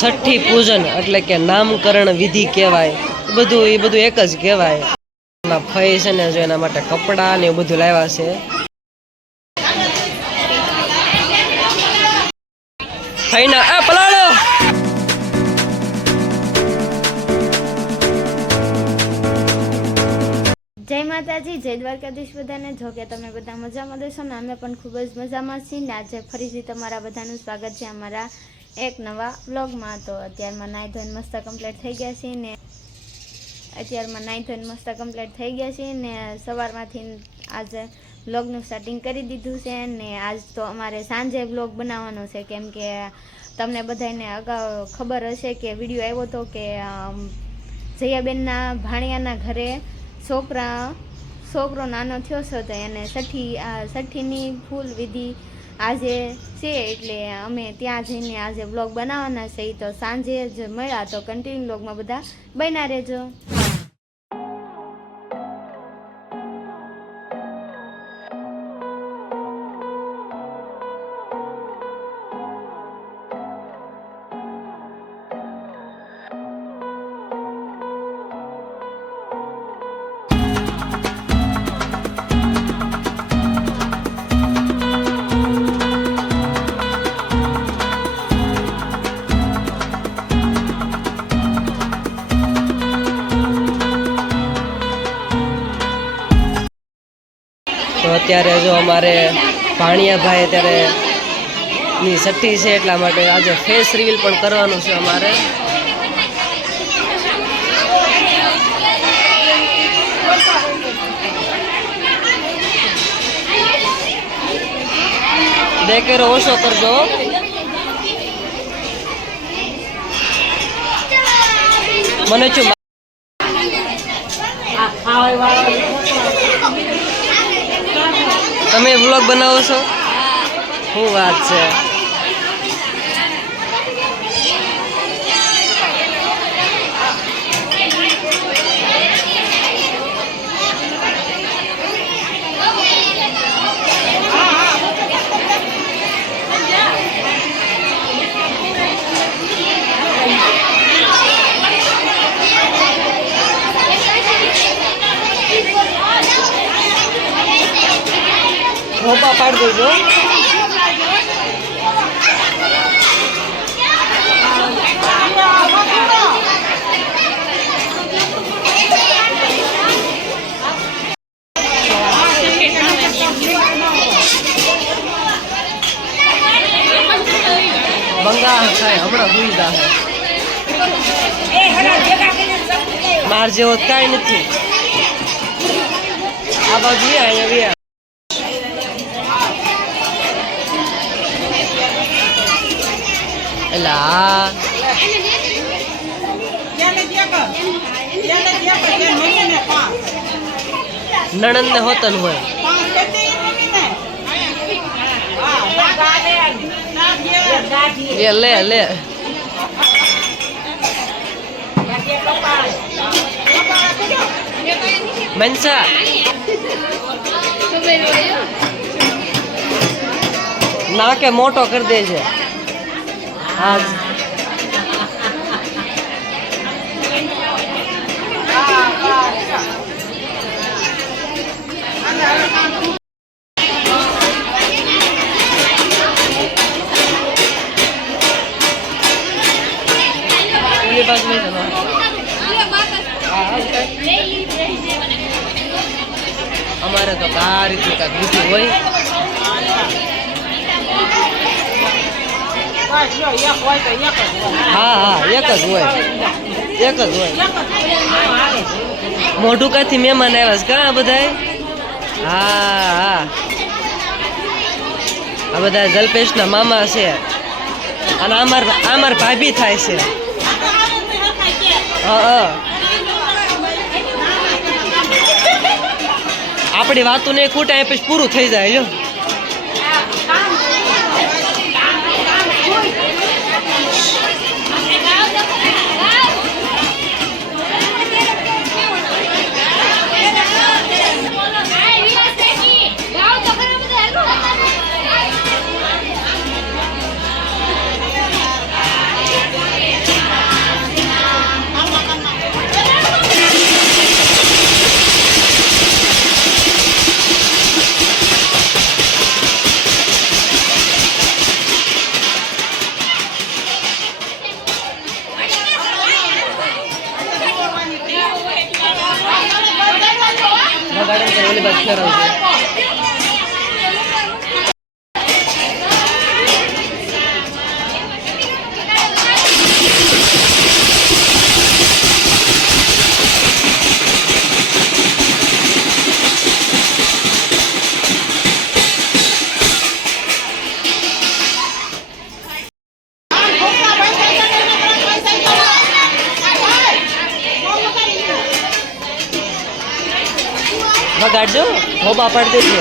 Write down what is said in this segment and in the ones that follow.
છઠ્ઠી પૂજન એટલે કે નામકરણ વિધિ કહેવાય. બધું, એ બધું એક જ કહેવાય. એના ફઈ છે ને જો એના માટે કપડાં ને એવું બધું લાવ્યા છે. જય માતાજી, જય દ્વારકાધીશ બધાને. જો કે તમે બધા મજામાં દેશો ને, અમે પણ ખૂબ જ મજામાં છીએ ને. આજે ફરીથી તમારા બધાનું સ્વાગત છે અમારા એક નવા વ્લોગમાં તો અત્યારમાં નાઈ ધોઈને મસ્ત કમ્પ્લીટ થઈ ગયા છીએ ને અત્યારમાં નાઈ ધોઈને મસ્ત કમ્પ્લીટ થઈ ગયા છીએ ને સવારમાંથી આજે વ્લોગનું સ્ટાર્ટિંગ કરી દીધું છે ને આજ તો અમારે સાંજે વ્લોગ બનાવવાનો છે કેમ કે તમને બધાને અગાઉ ખબર હશે કે વીડિયો આવ્યો હતો કે જયાબેનના ભાણિયાના ઘરે છોકરા, છોકરો નાનો થયો છે તો એને છઠ્ઠી આ છઠ્ઠીની ફૂલ વિધિ આજે છે એટલે અમે ત્યાં જઈને આજે વ્લોગ બનાવવાના છે. એ તો સાંજે જ મળ્યા, તો કન્ટિન્યુ બ્લોગમાં બધા બન્યા રહેજો. અત્યારે જો અમારે ભાણિયાભાઈ અત્યારે ની સટ્ટી છે એટલા માટે આજે ફેસ રિવીલ પણ કરવાનું છે અમારે. દેકેરો ઓછો કરજો. મને શું તમે વ્લોગ બનાવો છો? શું વાત છે. હોપા પાડી દેજો. બંગા ખાય હમણાં ભૂઈ જાહે માર જેવો કાંઈ નથી. આ બાજુ વી આ નણંદ ને હોતન હોય એ લે લે મનસા નાકે મોટો કરી દેજે Hugs. હા હા, એક જ હોય. એક જ હોય મોઢું મહેમાન આવ્યા છે. કા બધા હા હા. આ બધા જલ્પેશના મામા છે. અને આમાર આમાર ભાભી થાય છે. હા આપણી વાતો ને ખૂટા પછી પૂરું થઈ જાય, જો. ઓલી બાજુ વગાડજો હોબા પાડી દેજો.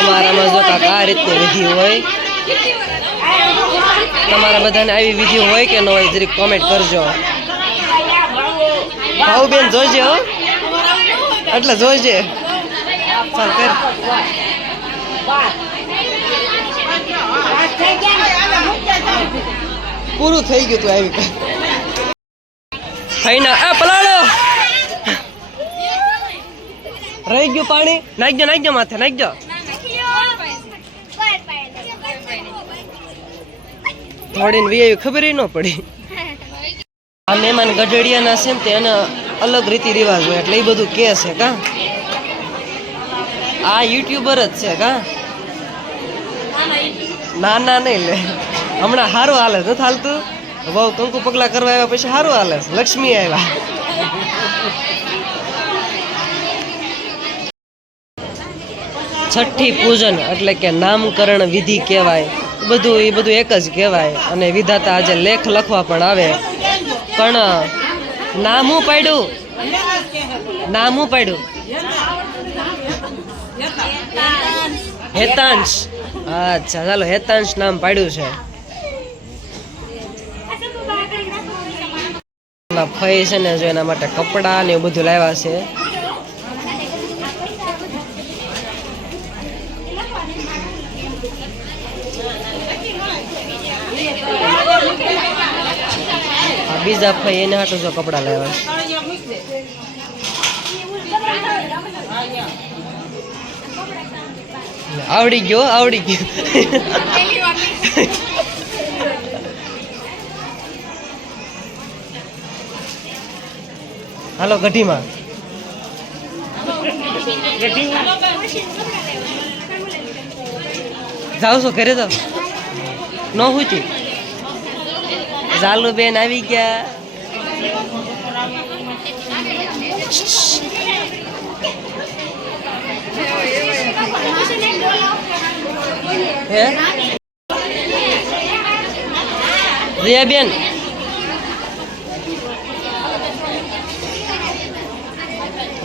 અમારામાં જો કાકા આ રીતની વિધિ હોય, તમારા બધાને આવી વિધિ હોય કે ન હોય, જરીક કોમેન્ટ કરજો. ભાવ બેન જોઈજે હો એટલે જોઈજે પૂરું થઈ ગયું તું આવી. ફઈના આ પલાળો. રહી ગયું પાણી? નાખજો નાખજો માથે, નાખજો. થોડીને વી ખબર ન પડી. આ મહેમાન ગઢડિયાના છે ને તે અલગ રીતિ રિવાજ હોય એટલે એ બધું કે છે, કા? આ યુટ્યુબર જ છે, કા? ના ના નહીં લે. હમણાં સારું હાલે, નથી હાલતું? બહુ કંકુ પગલા કરવા આવ્યા પછી સારું હાલે લક્ષ્મી આવ્યા. છઠ્ઠી પૂજન એટલે કે નામકરણ વિધિ કહેવાય. બધું, એ બધું એક જ કહેવાય. અને વિધાતા આજે લેખ લખવા પણ આવે. પણ, નામ હું પાડ્યું? નામ પાડ્યું? હેતાંશ. અચ્છા, ચાલો, હેતાંશ નામ પાડ્યું છે. ફઈ છે ને, જો એના માટે કપડાં ને એવું બધું લાવ્યા છે. બીજા ફઈ એને હાટું જો કપડાં લેવા આવડી ગયો આવડી ગયો. હાલો, ગઢીમાં. જાઓ છો ઘરે જાઓ ન હુતી ઝાલુ બેન આવી ગયા. હે? બેન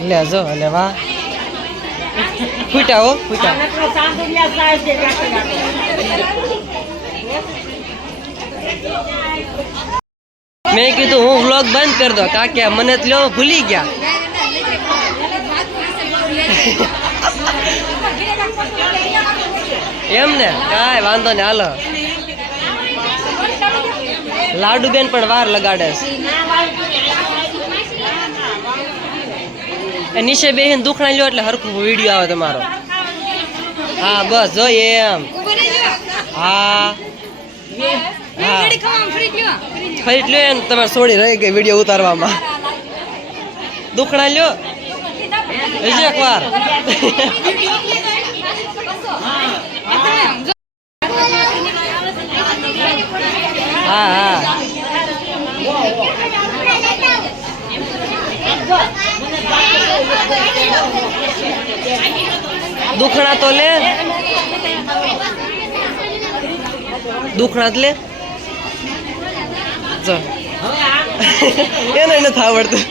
લે જો લે વાહ ફૂટા હો ફૂટા. મેં કીધું, હું વ્લોગ બંધ કરી દો કાકે, મને તો ભૂલી ગયા. એમ ને? કાંઈ વાંધો ને હાલો. લાડુ બેન પણ વાર લગાડે છે. નીચે બેહીને દુખણા લ્યો એટલે હરખું વીડિયો આવે તમારો. હા, બસ, જોઈએ એમ. હા. ફરી લ્યો ને તમારે છોડી રહી ગઈ વીડિયો ઉતારવામાં. દુખડા લ્યો. હજી એકવાર. હા હા. દુખણા તો લે. દુખણા લે. જો એને નથી આવડતું.